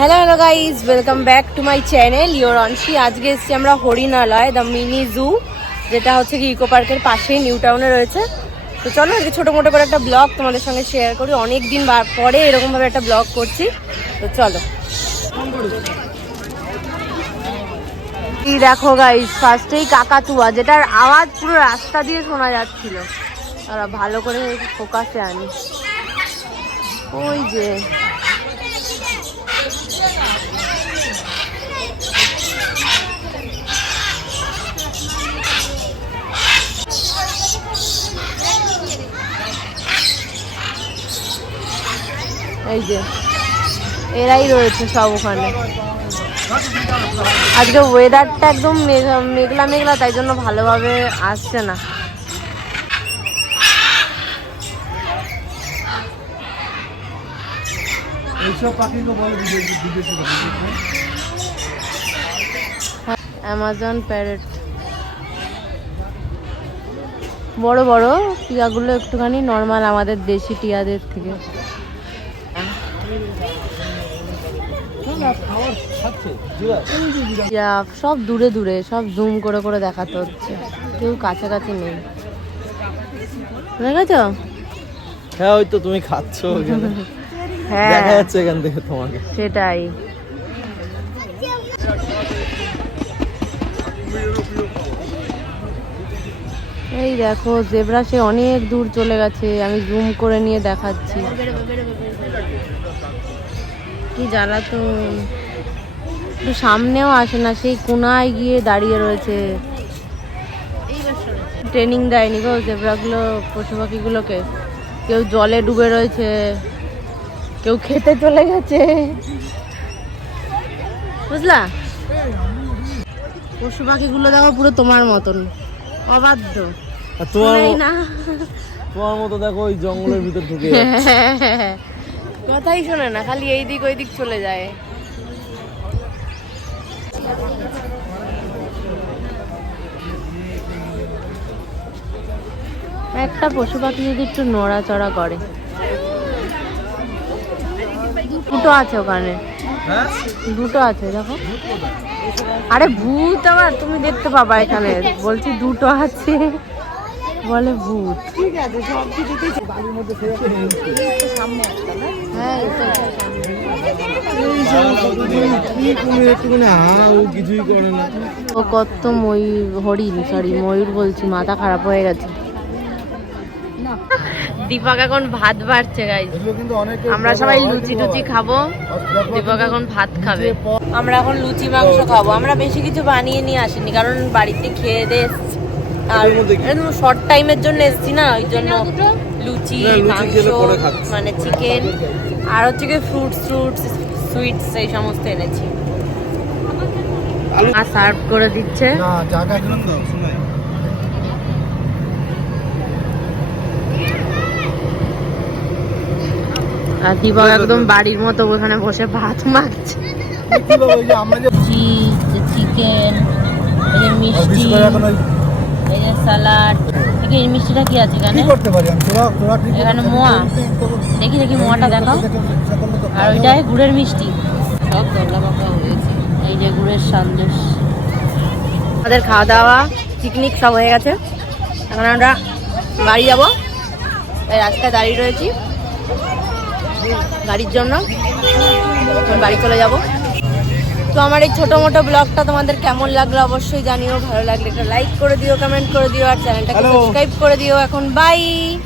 Hello guys, welcome back to my channel your Anshi. আজকে এসেছি আমরা হরিণালয়, দ্য মিনি জু, যেটা হচ্ছে কি ইকো পার্কের পাশেই নিউ টাউনে রয়েছে। তো চলো আজকে ছোটো মোটো করে একটা ব্লগ তোমাদের সঙ্গে শেয়ার করি। অনেক দিন পরে এরকমভাবে একটা ব্লগ করছি, তো চলো। এই দেখো গাইজ, ফার্স্টেই কাকাতুয়া, যেটার আওয়াজ পুরো রাস্তা দিয়ে শোনা যাচ্ছিল। তারা ভালো করে ফোকাসে আনি। ওই যে এই যে এরাই রয়েছে সব ওখানে। আজকে ওয়েদারটা একদম মেঘলা মেঘলা, তাই জন্য ভালোভাবে আসছে না। অ্যামাজন প্যারেট, বড় বড় টিয়াগুলো একটুখানি নর্মাল আমাদের দেশি টিয়াদের থেকে। সব দূরে দূরে, সব জুম করে করে দেখাতে হচ্ছে, কেউ কাছাকাছি নেই। দেখেছ? হ্যাঁ, ওই তো তুমি খাচ্ছ, হ্যাঁ দেখা যাচ্ছে এখান থেকে তোমাকে। সেটাই। এই দেখো জেব্রা, সে অনেক দূর চলে গেছে, আমি জুম করে নিয়ে দেখাচ্ছি। কি জ্বালাতন, একটু সামনেও আসে না, সেই কোনায় গিয়ে দাঁড়িয়ে রয়েছে। ট্রেনিং দেয়নি গো জেব্রাগুলো, পশু পাখিগুলোকে। কেউ জলে ডুবে রয়েছে, কেউ খেতে চলে গেছে, বুঝলা? পশু পাখিগুলো দেখো পুরো তোমার মতন অবাধ্য, তোমার মতো দেখো ওই জঙ্গলের ভিতর ঢুকে কথাই শোনে না, খালি এই দিক ওই দিক চলে যায়। একটা পশু পাখি যদি একটু নড়াচড়া করে। দুটো আছে ওখানে, দুটো আছে দেখো। আরে ভূত, আবার তুমি দেখতে পাবা এখানে, বলছি দুটো আছে বলে ভূত। ঠিক আছে, সব কিছুতেই বাড়ির মধ্যে সামনে একটা না। হ্যাঁ, কিছুই করে না। ও কত হরিণ, সরি ময়ূর বলছি, মাথা খারাপ হয়ে গেছে। দীপক এখন ভাত বাড়ছে গাইস, আমরা সবাই লুচি টুচি খাবো, দীপক এখন ভাত খাবে। আমরা এখন লুচি মাংস খাবো। আমরা বেশি কিছু বানিয়ে নিয়ে আসিনি, কারণ বাড়িতে খেয়ে দিয়ে এসছি, আর শর্ট টাইমের জন্য এসছি না, ওই জন্য লুচি মাংস মানে চিকেন আর হচ্ছে কি ফ্রুটস সুইটস এই সমস্ত এনেছি। আর সার্ভ করে দিচ্ছে। আর দীপক একদম বাড়ির মতো ওখানে বসে ভাত মাখছে। চিকেন, এই যে মিষ্টি, এই যে স্যালাড। এই মিষ্টিটা কি আছে এখানে? এখানে মোয়া, দেখি মোয়াটা দেখাও। আর ওইটাই গুড়ের মিষ্টি, সব দোল্লা পাকা হয়েছে। এই যে গুড়ের সন্দেশ। আমাদের খাওয়া দাওয়া পিকনিক সব হয়ে গেছে, এখন আমরা বাড়ি যাবো। তাই রাস্তায় দাঁড়িয়ে রয়েছি গাড়ির জন্য, বাড়ি চলে যাব। তো আমার এই ছোটো মোটো ব্লগটা তোমাদের কেমন লাগলো অবশ্যই জানিও। ভালো লাগলে একটা লাইক করে দিও, কমেন্ট করে দিও, আর চ্যানেলটাকে সাবস্ক্রাইব করে দিও। এখন বাই।